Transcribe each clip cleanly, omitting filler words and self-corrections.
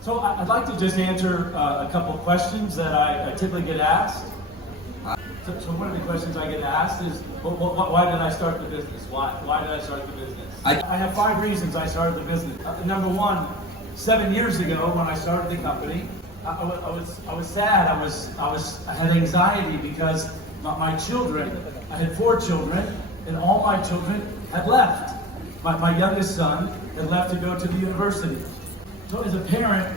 So I'd like to just answer a couple of questions that I typically get asked. So one of the questions I get asked is, why did I start the business? Why did I start the business? I have 5 reasons I started the business. Number one, 7 years ago when I started the company, I was sad. I had anxiety because my children, I had 4 children, and all my children had left. My youngest son had left to go to the university. So as a parent,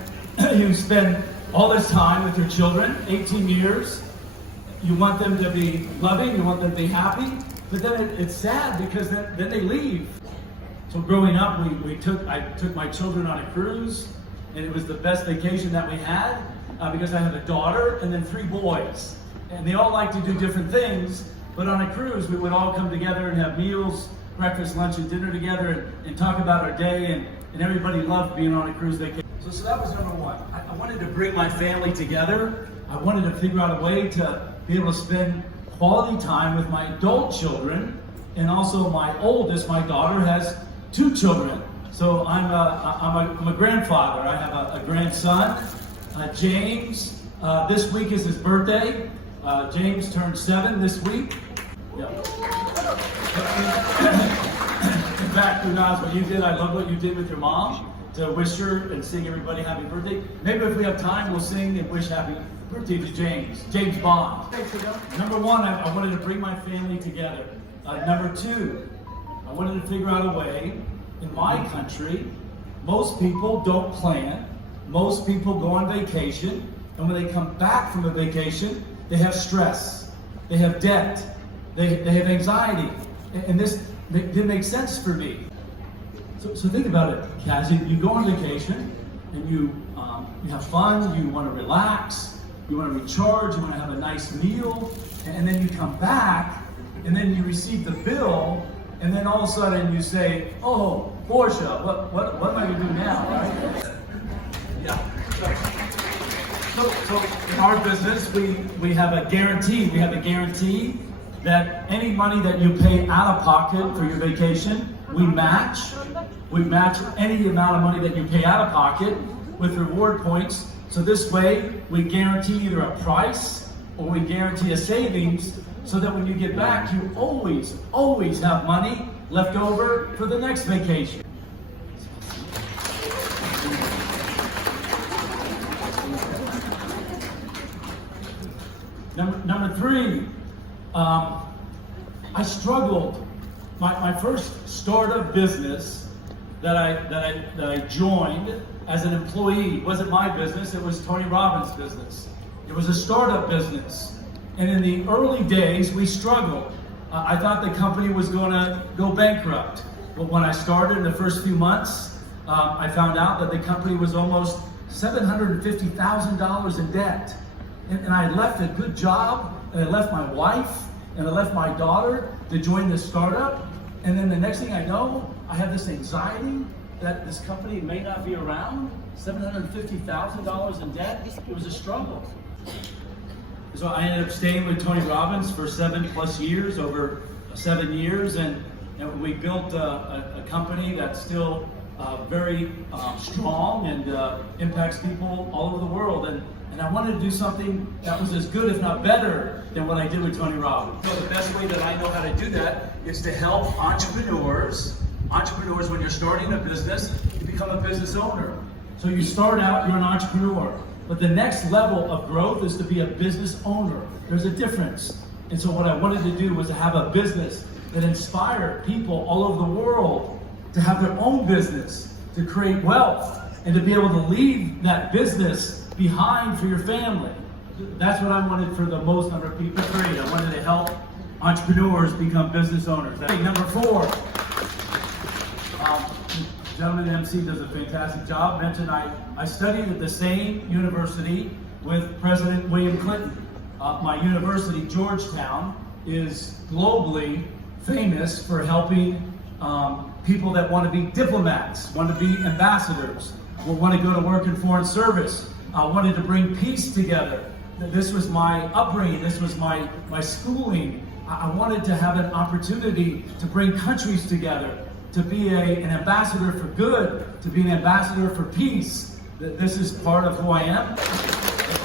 you spend all this time with your children, 18 years. You want them to be loving, you want them to be happy, but then it's sad because then they leave. So growing up, I took my children on a cruise, and it was the best vacation that we had because I have a daughter and then 3 boys. And they all like to do different things, but on a cruise, we would all come together and have meals, breakfast, lunch, and dinner together and talk about our day, and everybody loved being on a cruise vacation. So that was number one. I wanted to bring my family together. I wanted to figure out a way to be able to spend quality time with my adult children, and also my oldest, my daughter, has 2 children. So I'm a grandfather. I have a grandson, James. This week is his birthday. James turned 7 this week. Yeah. In fact, Unaz, what you did, I love what you did with your mom to wish her and sing everybody happy birthday. Maybe if we have time, we'll sing and wish happy birthday to James Bond. Number one, I wanted to bring my family together. Number 2, I wanted to figure out a way. In my country, most people don't plan. Most people go on vacation, and when they come back from a vacation, they have stress, they have debt, they have anxiety, and this didn't make sense for me. So think about it, Cassie. You go on vacation, and you have fun, you want to relax, you want to recharge, you want to have a nice meal, and then you come back, and then you receive the bill, and then all of a sudden you say, "Oh, Portia, what am I going to do now?" Right? Yeah. So in our business, we have a guarantee. We have a guarantee that any money that you pay out of pocket for your vacation, we match. We match any amount of money that you pay out of pocket with reward points. So this way, we guarantee either a price or we guarantee a savings, so that when you get back, you always have money left over for the next vacation. Number 3, I struggled. My first startup business that I joined as an employee wasn't my business. It was Tony Robbins' business. It was a startup business, and in the early days we struggled. I thought the company was going to go bankrupt, but when I started in the first few months, I found out that the company was almost $750,000 in debt. And I had left a good job, and I left my wife, and I left my daughter to join this startup. And then the next thing I know, I have this anxiety that this company may not be around. $750,000 in debt. It was a struggle. So I ended up staying with Tony Robbins for 7+ years, over 7 years, and we built a company that's still very strong and impacts people all over the world. And I wanted to do something that was as good, if not better, than what I did with Tony Robbins. So the best way that I know how to do that is to help entrepreneurs. Entrepreneurs, when you're starting a business, you become a business owner. So you start out, you're an entrepreneur. But the next level of growth is to be a business owner. There's a difference. And so what I wanted to do was to have a business that inspired people all over the world to have their own business, to create wealth, and to be able to leave that business behind for your family. That's what I wanted for the most number of people to create. I wanted to help entrepreneurs become business owners. Number 4, gentleman MC does a fantastic job. Mentioned I studied at the same university with President William Clinton. My university, Georgetown, is globally famous for helping people that want to be diplomats, want to be ambassadors, or want to go to work in foreign service. I wanted to bring peace together. This was my upbringing. This was my schooling. I wanted to have an opportunity to bring countries together, to be an ambassador for good, to be an ambassador for peace. This is part of who I am.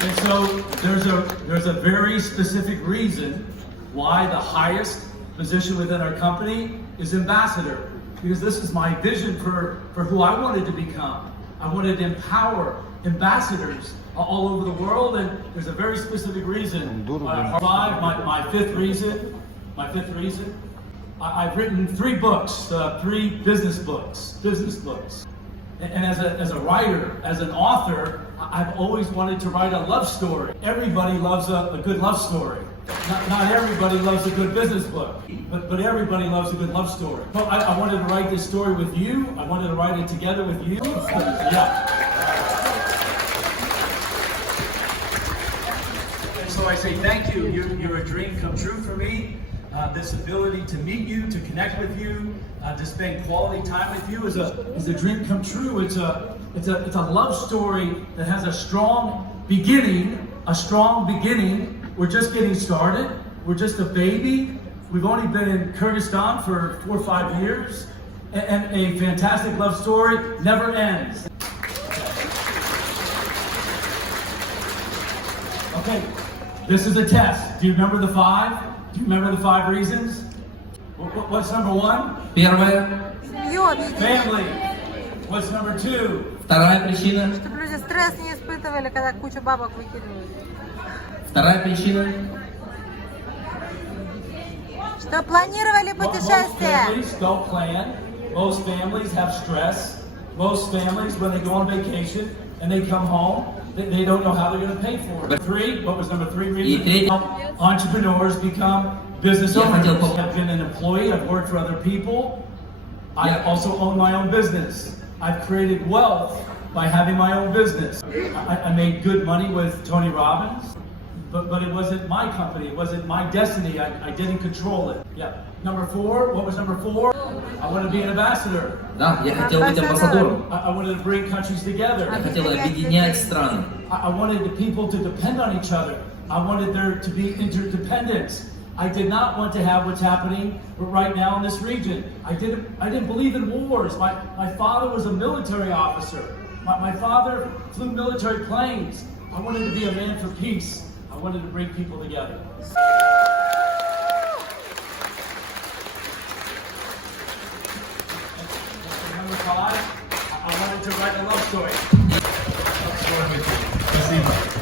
And so there's a very specific reason why the highest position within our company is ambassador. Because this is my vision for who I wanted to become. I wanted to empower ambassadors all over the world, and there's a very specific reason. My fifth reason, I've written 3 books, 3 business books. And as a writer, as an author, I've always wanted to write a love story. Everybody loves a good love story. Not everybody loves a good business book, but everybody loves a good love story. So I wanted to write this story with you. I wanted to write it together with you. Yeah. And so I say thank you. You're a dream come true for me. This ability to meet you, to connect with you, to spend quality time with you is a dream come true. It's a love story that has a strong beginning. We're just getting started. We're just a baby. We've only been in Kyrgyzstan for 4 or 5 years, and a fantastic love story never ends. Okay, this is a test. Do you remember the 5? Do you remember the 5 reasons? What's number 1? Первое. Family. What's number 2? Вторая причина. Чтобы люди стресс не испытывали, когда кучу бабок выкидывают. Вторая причина. Что планировали Most путешествия. families don't plan. Most families have stress. Most families, when they go on vacation and they come home, they don't know how they're going to pay for it. 3, what was number 3 reason? третий. Entrepreneurs become business Я owners. хотел I've been an employee, I've worked for other people. I Yeah. also own my own business. I've created wealth by having my own business. I made good money with Tony Robbins, but it wasn't my company, it wasn't my destiny. I didn't control it. Yeah. Number 4, what was number 4? I wanted to be an ambassador. Да, я хотел быть амбассадором. I wanted to bring countries together. Я хотел объединять страны. I wanted the people to depend on each other. I wanted there to be interdependence. I did not want to have what's happening right now in this region. I didn't believe in wars. My father was a military officer. My father flew military planes. I wanted to be a man for peace. I wanted to bring people together. Number 5, I wanted to write a love story. Спасибо.